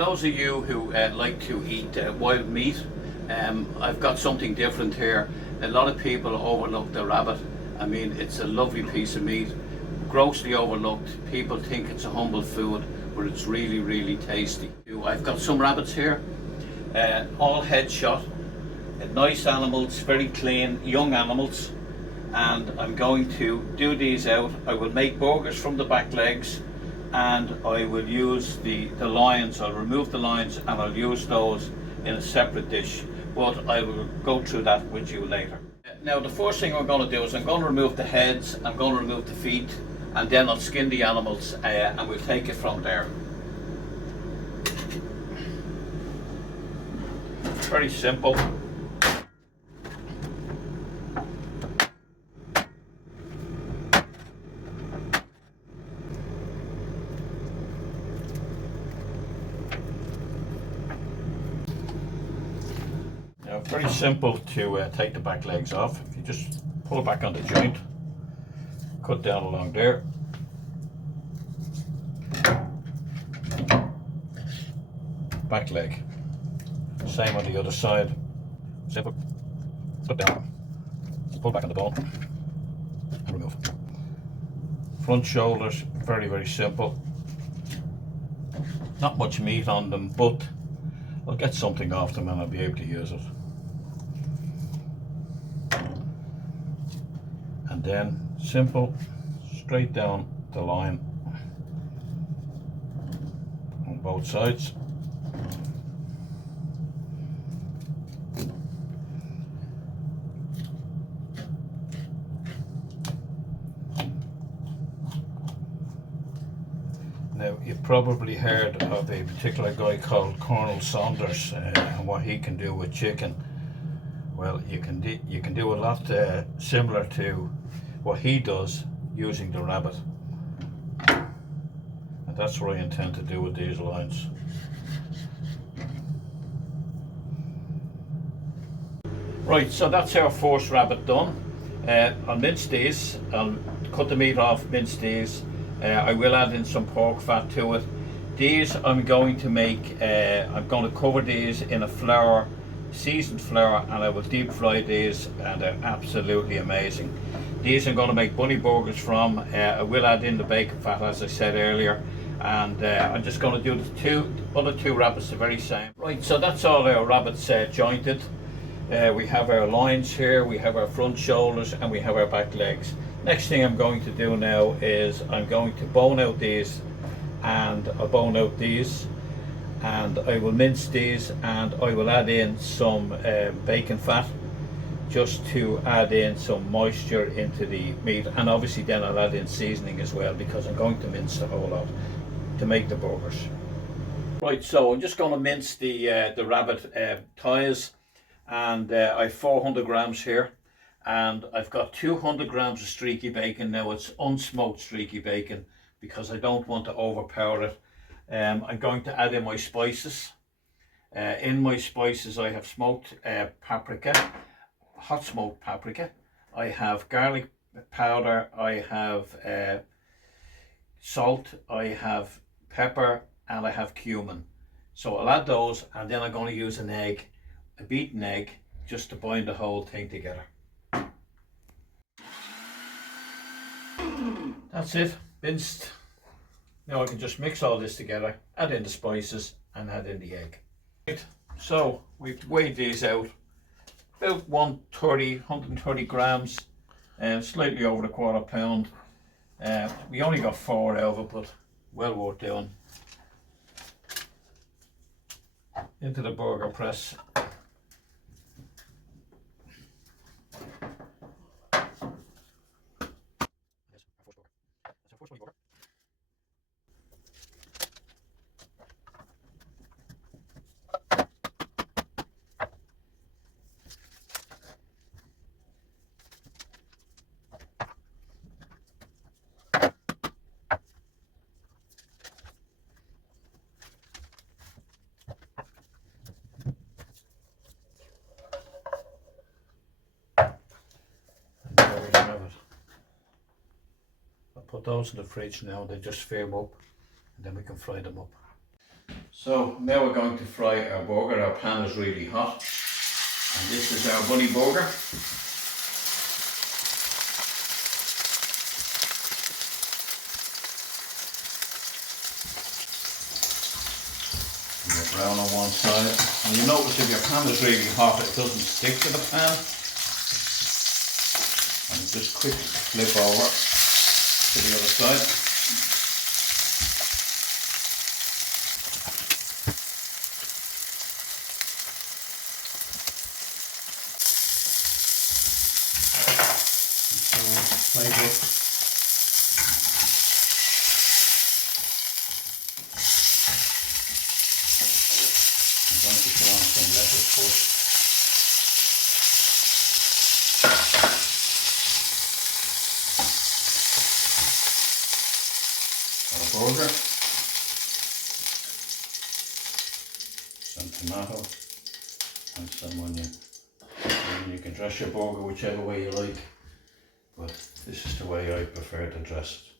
those of you who like to eat wild meat, I've got something different here. A lot of people overlook the rabbit. I mean, it's a lovely piece of meat, grossly overlooked. People think it's a humble food, but it's really, really tasty. I've got some rabbits here, all head shot, nice animals, very clean, young animals. And I'm going to do these out. I will make burgers from the back legs, and I will use the loins. I'll remove the loins and I'll use those in a separate dish, but I will go through that with you later. Now the first thing I'm going to do is I'm going to remove the heads, I'm going to remove the feet, and then I'll skin the animals and we'll take it from there. Very simple. Now, very simple to take the back legs off. If you just pull back on the joint, cut down along there. Back leg. Same on the other side. Simple. Put down. Pull back on the bone and remove. Front shoulders, very, very simple. Not much meat on them, but I'll get something off them and I'll be able to use it. And then simple, straight down the line on both sides. Now, you've probably heard of a particular guy called Colonel Saunders and what he can do with chicken. Well, you can do a lot similar to what he does using the rabbit. And that's what I intend to do with these lines. Right, so that's our first rabbit done. I'll mince these, I'll cut the meat off, mince these. I will add in some pork fat to it. These I'm going to make, I'm going to cover these in a flour, seasoned flour, and I will deep fry these, and they're absolutely amazing. These I'm going to make bunny burgers from. I will add in the bacon fat, as I said earlier, and I'm just going to do the other two rabbits the very same. Right, so that's all our rabbits jointed. We have our loins here, we have our front shoulders, and we have our back legs. Next thing I'm going to do now is I'm going to bone out these, and I'll bone out these, and I will mince these, and I will add in some bacon fat just to add in some moisture into the meat, and obviously then I'll add in seasoning as well because I'm going to mince a whole lot to make the burgers. Right, so I'm just going to mince the rabbit thighs, and I've 400 grams here. And I've got 200 grams of streaky bacon. Now it's unsmoked streaky bacon because I don't want to overpower it. I'm going to add in my spices. In my spices I have smoked paprika, hot smoked paprika. I have garlic powder, I have salt, I have pepper, and I have cumin. So I'll add those, and then I'm going to use an egg, a beaten egg, just to bind the whole thing together. That's it, minced. Now I can just mix all this together, add in the spices and add in the egg. Right, so we've weighed these out, about 130 grams, slightly over a quarter pound. We only got 4 out of it, but well worth doing. Into the burger press. Put those in the fridge now, they just firm up, and then we can fry them up. So now we're going to fry our burger. Our pan is really hot. And this is our bunny burger. Brown on one side, and you notice if your pan is really hot it doesn't stick to the pan, and just quick flip over to the other side. So flavour. I'm going to put on some lettuce first. Our burger, some tomato, and some onion. And you can dress your burger whichever way you like, but this is the way I prefer to dress it.